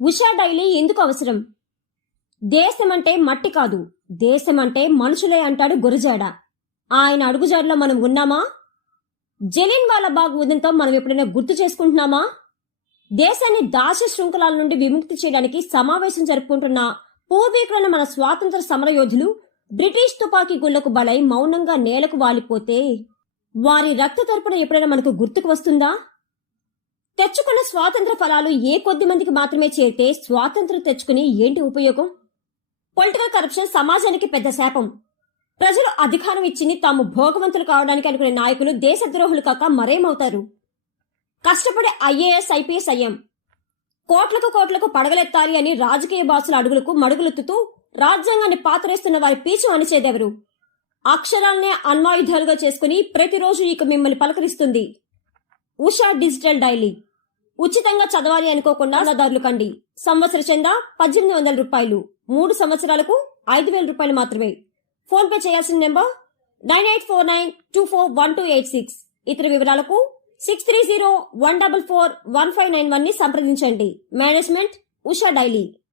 Usha daily ఎందుకు అవసరం? దేశం అంటే మట్టి కాదు దేశం అంటే మనుషులే అంటాడు గురజాడ. ఆయన అడుగుజాడలో మనం ఉన్నామా? జలిన్ వాళ్ళ బాగ్ ఉదంతో మనం ఎప్పుడైనా గుర్తు చేసుకుంటున్నామా? దేశాన్ని దాస శృంఖలాల నుండి విముక్తి చేయడానికి సమావేశం జరుపుకుంటున్న పూర్వీకులను మన స్వాతంత్ర సమరయోధులు బ్రిటిష్ తుపాకీ గుళ్ళకు బలై మౌనంగా నేలకు వాలిపోతే వారి రక్త తరపున ఎప్పుడైనా మనకు గుర్తుకు వస్తుందా? తెచ్చుకున్న స్వాతంత్ర ఫలాలు ఏ కొద్ది మందికి మాత్రమే చేరితే స్వాతంత్రం తెచ్చుకుని ఏంటి ఉపయోగం? పొలిటికల్ కరప్షన్ సమాజానికి పెద్ద శాపం. ప్రజలు అధికారం ఇచ్చింది తాము భోగవంతులు కావడానికి అనుకునే నాయకులు దేశద్రోహులు కాక మరేమవుతారు? కష్టపడే ఐఏఎస్ ఐపీఎస్ అయ్యాం. కోట్లకు కోట్లకు పడగలెత్తాలి అని రాజకీయ బాసుల అడుగులకు మడుగులెత్తుతూ రాజ్యాంగాన్ని పాతరేస్తున్న వారి పీచు అనిచేదెవరు అక్షరాలనే అన్వాయుధాలుగా చేసుకుని ప్రతిరోజు ఇక మిమ్మల్ని పలకరిస్తుంది. Usha digital daily. ఉచితంగా చదవాలి అనుకోకుండా దారులు కండి. సంవత్సర చందా పద్దెనిమిది వందల రూపాయలు. మూడు సంవత్సరాలకు ఐదు వేల రూపాయలు మాత్రమే. ఫోన్ పే చేయాల్సిన number? Nine eight four nine two four one two eight six. ఇతర వివరాలకు six three zero one double four one five nine వన్ని సంప్రదించండి. Management Usha daily.